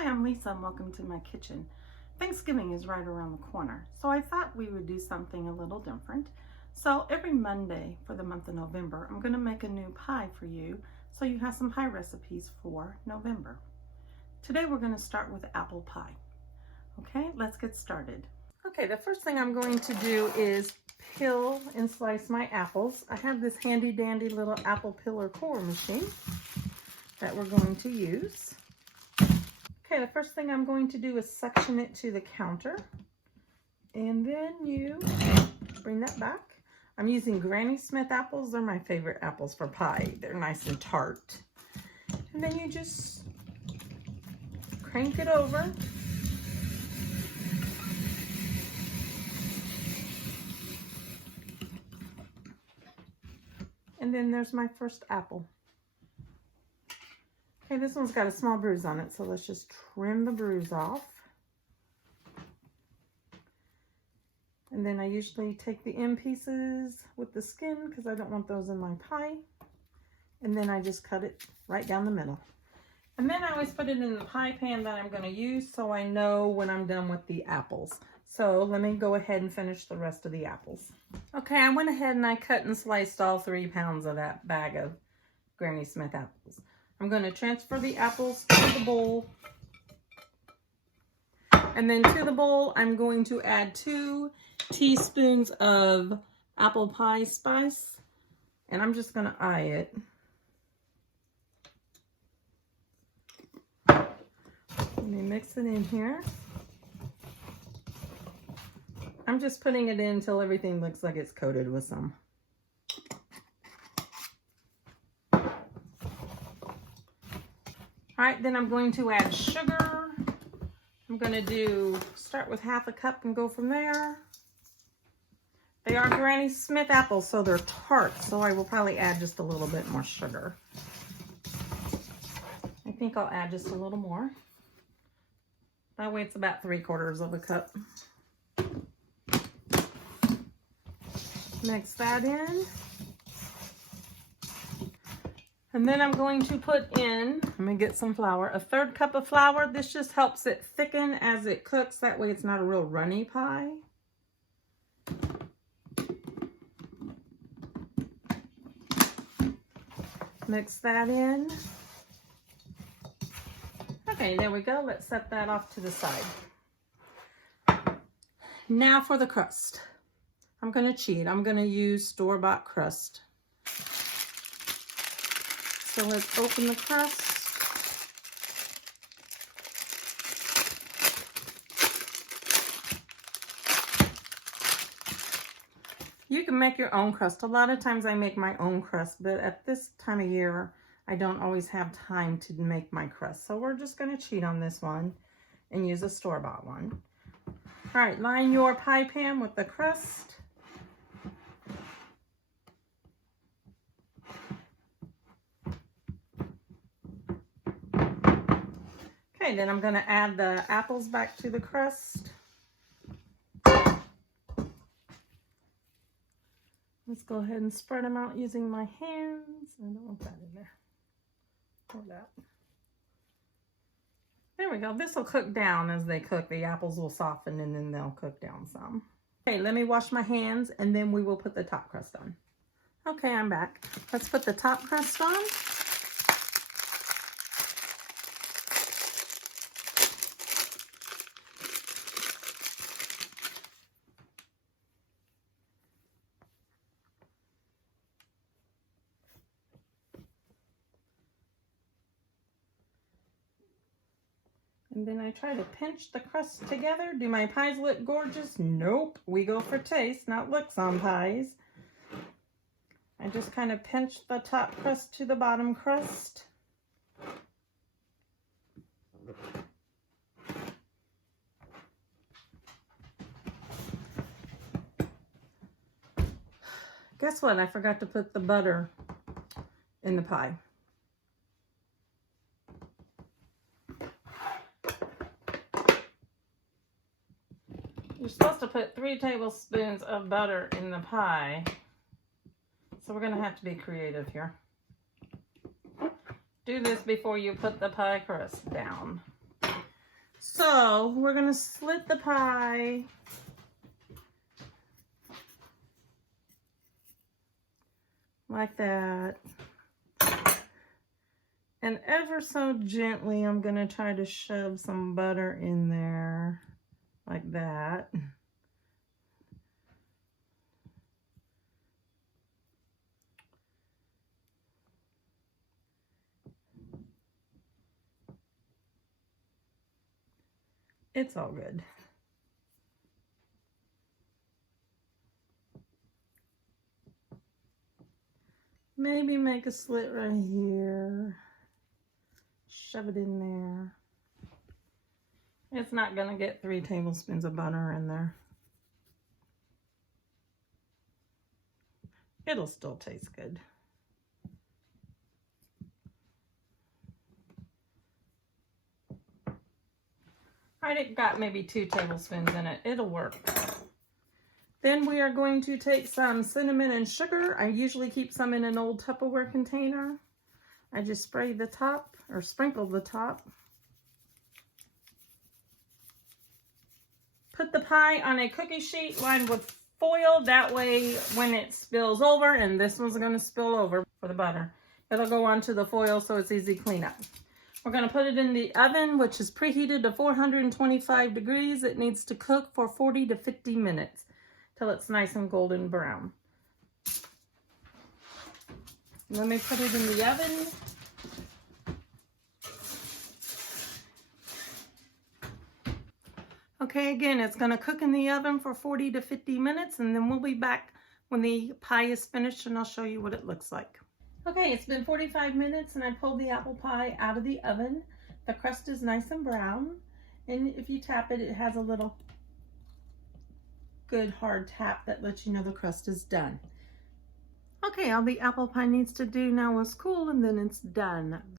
Hi, I'm Lisa and welcome to my kitchen. Thanksgiving is right around the corner, so I thought we would do something a little different. So every Monday for the month of November, I'm going to make a new pie for you so you have some pie recipes for November. Today we're going to start with apple pie. Okay, let's get started. Okay, the first thing I'm going to do is peel and slice my apples. I have this handy dandy little apple peeler core machine that we're going to use. Okay, the first thing I'm going to do is section it to the counter, and then you bring that back. I'm using Granny Smith apples. They're my favorite apples for pie. They're nice and tart. And then you just crank it over. And then there's my first apple. Okay, this one's got a small bruise on it, so let's just trim the bruise off. And then I usually take the end pieces with the skin because I don't want those in my pie. And then I just cut it right down the middle. And then I always put it in the pie pan that I'm going to use so I know when I'm done with the apples. So let me go ahead and finish the rest of the apples. Okay, I went ahead and I cut and sliced all 3 pounds of that bag of Granny Smith apples. I'm going to transfer the apples to the bowl. And then to the bowl, I'm going to add 2 teaspoons of apple pie spice. And I'm just going to eye it. Let me mix it in here. I'm just putting it in until everything looks like it's coated with some. All right, then I'm going to add sugar. I'm going to start with 1/2 cup and go from there. They are Granny Smith apples, so they're tart, so I will probably add just a little bit more sugar. I think I'll add just a little more. That way it's about 3/4 cup. Mix that in. And then I'm going to put in, let me get some flour, 1/3 cup of flour. This just helps it thicken as it cooks. That way it's not a real runny pie. Mix that in. Okay, there we go. Let's set that off to the side. Now for the crust. I'm going to cheat. I'm going to use store-bought crust. So let's open the crust. You can make your own crust. A lot of times I make my own crust, but at this time of year, I don't always have time to make my crust. So we're just going to cheat on this one and use a store-bought one. All right, line your pie pan with the crust. Okay, then I'm going to add the apples back to the crust. Let's go ahead and spread them out using my hands. I don't want that in there. Or that. There we go. This will cook down as they cook. The apples will soften and then they'll cook down some. Okay, let me wash my hands and then we will put the top crust on. Okay, I'm back. Let's put the top crust on. And then I try to pinch the crust together. Do my pies look gorgeous? Nope. We go for taste, not looks on pies. I just kind of pinch the top crust to the bottom crust. Guess what? I forgot to put the butter in the pie. You're supposed to put 3 tablespoons of butter in the pie. So we're going to have to be creative here. Do this before you put the pie crust down. So we're gonna slit the pie like that. And ever so gently, I'm gonna try to shove some butter in there like that. It's all good. Maybe make a slit right here. Shove it in there. It's not gonna get 3 tablespoons of butter in there. It'll still taste good. I got maybe 2 tablespoons in it. It'll work. Then we are going to take some cinnamon and sugar. I usually keep some in an old Tupperware container. I just spray the top or sprinkle the top. Put the pie on a cookie sheet lined with foil. That way when it spills over, and this one's going to spill over for the butter, it'll go onto the foil so it's easy cleanup. We're going to put it in the oven, which is preheated to 425 degrees. It needs to cook for 40 to 50 minutes till it's nice and golden brown. Let me put it in the oven. Okay, again, it's going to cook in the oven for 40 to 50 minutes, and then we'll be back when the pie is finished, and I'll show you what it looks like. Okay, it's been 45 minutes, and I pulled the apple pie out of the oven. The crust is nice and brown, and if you tap it, it has a little good hard tap that lets you know the crust is done. Okay, all the apple pie needs to do now is cool, and then it's done.